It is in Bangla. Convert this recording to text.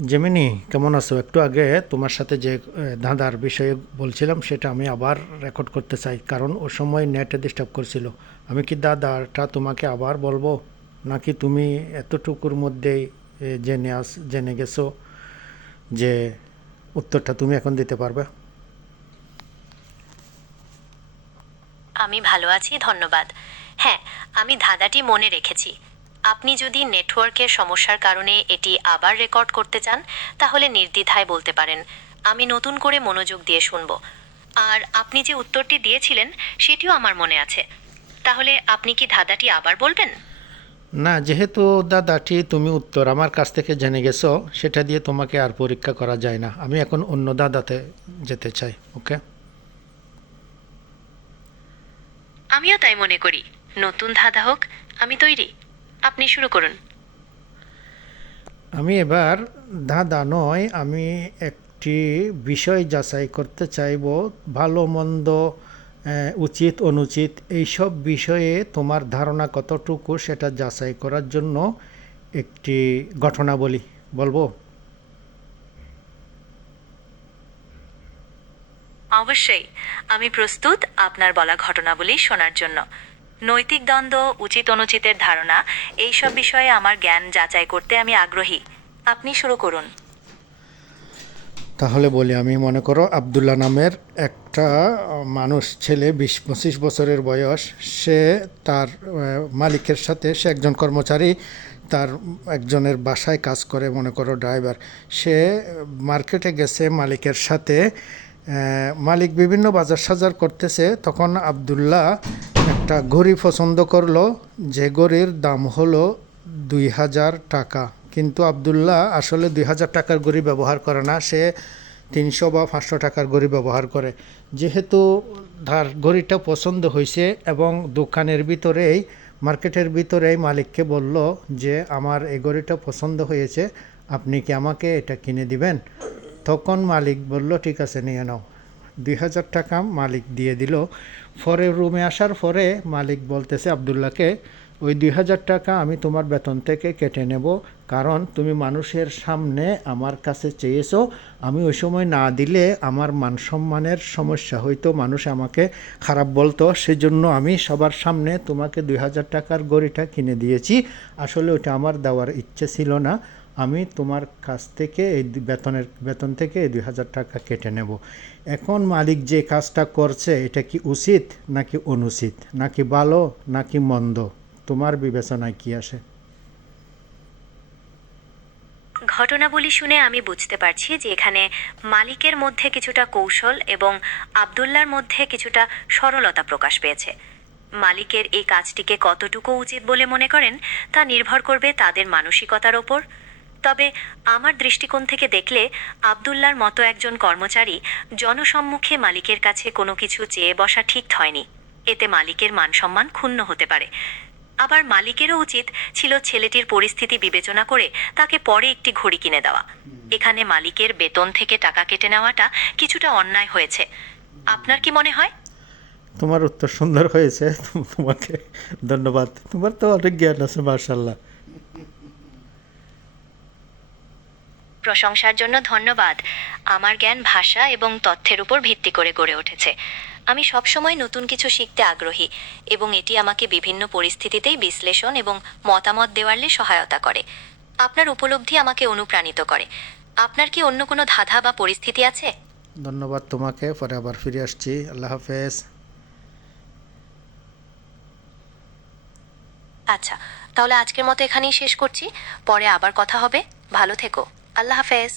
জেমিনি, কেমন আছো? একটু আগে তোমার সাথে যে ধাঁধার বিষয়ে বলছিলাম, সেটা আমি আবার রেকর্ড করতে চাই। কারণ ও সময় নেটে ডিস্টার্ব করছিল। আমি কি দাদাটা তোমাকে আবার বলব? নাকি তুমি এতটুকুর মধ্যেই জেনে আস, জেনে গেছো যে, উত্তরটা তুমি এখন দিতে পারবে? আমি ভালো আছি, ধন্যবাদ। হ্যাঁ আমি ধাঁধাটি মনে রেখেছি। আপনি যদি নেটওয়ার্কের সমস্যার কারণে এটি আবার রেকর্ড করতে চান তাহলে নির্দ্বিধায় বলতে পারেন আমি নতুন করে মনোযোগ দিয়ে শুনব। আর আপনি যে উত্তরটি দিয়েছিলেন সেটিও আমার মনে আছে। তাহলে আপনি কি ধাঁধাটি আবার বলবেন? না যেহেতু দাদাটি তুমি উত্তর আমার কাছ থেকে জেনে গেছো সেটা দিয়ে তোমাকে আর পরীক্ষা করা যায় না। আমি এখন অন্য দাদাতে যেতে চাই ওকে? আমিও তাই মনে করি। নতুন ধাঁধা হোক আমি তৈরি। আপনি শুরু করুন। আমি এবার দাদা নয় আমি একটি বিষয় যাচাই করতে চাইব ভালো মন্দ উচিত অনুচিত এইসব বিষয়ে তোমার ধারণা কতটুকু সেটা যাচাই করার জন্য একটি ঘটনা বলি বলব? অবশ্যই আমি প্রস্তুত আপনার বলা ঘটনাবলী শোনার জন্য। নৈতিক দ্বন্দ্ব, উচিত অনুচিতের ধারণা, এইসব বিষয়ে আমার জ্ঞান যাচাই করতে আমি আগ্রহী। আপনি শুরু করুন। তাহলে বলি, আমি মনে করো আবদুল্লাহ নামের একটা মানুষ, ছেলে, বিশ, পঁচিশ বছরের বয়স, সে তার মালিকের সাথে, সে একজন কর্মচারী, তার একজনের বাসায় কাজ করে, মনে করো ড্রাইভার। সে মার্কেটে গেছে মালিকের সাথে মালিক বিভিন্ন বাজার সাজার করতেছে, তখন আবদুল্লাহ একটা ঘড়ি পছন্দ করল, যে ঘড়ির দাম হলো দুই হাজার টাকা। কিন্তু আবদুল্লাহ আসলে দুই হাজার টাকার ঘড়ি ব্যবহার করে না, সে তিনশো বা পাঁচশো টাকার ঘড়ি ব্যবহার করে। যেহেতু তার ঘড়িটা পছন্দ হয়েছে এবং দোকানের ভিতরেই, মার্কেটের ভিতরেই মালিককে বলল যে, আমার এই ঘড়িটা পছন্দ হয়েছে, আপনি কি আমাকে এটা কিনে দিবেন? তখন মালিক বলল, ঠিক আছে, নিয়ে নাও। দুই হাজার টাকা মালিক দিয়ে দিল। পরে রুমে আসার পরে মালিক বলতেছে আবদুল্লাহকে, ওই দুই হাজার টাকা আমি তোমার বেতন থেকে কেটে নেব, কারণ তুমি মানুষের সামনে আমার কাছে চেয়েছো। আমি ওই সময় না দিলে আমার মান সম্মানের সমস্যা হইতো, মানুষ আমাকে খারাপ বলতো। সেজন্য আমি সবার সামনে তোমাকে দুই হাজার টাকার গড়িটা কিনে দিয়েছি। আসলে ওটা আমার দেওয়ার ইচ্ছে ছিল না। আমি তোমার কাছ থেকে এই বেতনের, বেতন থেকে এই দুই হাজার টাকা কেটে নেব। এখন মালিক যে কাজটা করছে, এটা কি উচিত নাকি অনুচিত? নাকি ভালো নাকি মন্দ? তোমার বিবেচনায় কি আসে? ঘটনাবলী শুনে আমি বুঝতে পারছি যে এখানে মালিকের মধ্যে কিছুটা কৌশল এবং আবদুল্লার মধ্যে কিছুটা সরলতা প্রকাশ পেয়েছে। মালিকের এই কাজটিকে কতটুকু উচিত বলে মনে করেন, তা নির্ভর করবে তাদের মানসিকতার ওপর। তবে আমার দৃষ্টিকোণ থেকে দেখলে আবদুল্লার মতো একজন কর্মচারী জনসম্মুখে মালিকের কাছে কোনো কিছু চেয়ে বসা ঠিক হয়নি। এতে মালিকের মানসম্মান ক্ষুণ্ণ হতে পারে। আবার মালিকেরও উচিত ছিল ছেলেটির পরিস্থিতি বিবেচনা করে তাকে পরে একটি ঘড়ি কিনে দেওয়া। এখানে মালিকের বেতন থেকে টাকা কেটে নেওয়াটা কিছুটা অন্যায় হয়েছে। আপনার কি মনে হয়? তোমার উত্তর সুন্দর হয়েছে। তোমাকে ধন্যবাদ। তোমার তো অনেক জ্ঞান আছে মার্শাল্লাহ প্রশংসার জন্য ধন্যবাদ। আমার জ্ঞান ভাষা এবং তথ্যের উপর ভিত্তি করে গড়ে উঠেছে। আমি সবসময় নতুন কিছু শিখতে আগ্রহী এবং এটি আমাকে বিভিন্ন পরিস্থিতিতেই বিশ্লেষণ এবং মতামত দেওয়ালে সহায়তা করে। আপনার উপলব্ধি আমাকে অনুপ্রাণিত করে। আপনার কি অন্য কোনো ধাঁধা বা পরিস্থিতি আছে? ধন্যবাদ তোমাকে। পরে আবার ফিরে আসছি। আল্লাহ হাফেজ। আচ্ছা তাহলে আজকের মতো এখানেই শেষ করছি। পরে আবার কথা হবে। ভালো থেকো। আল্লাহ হাফেজ।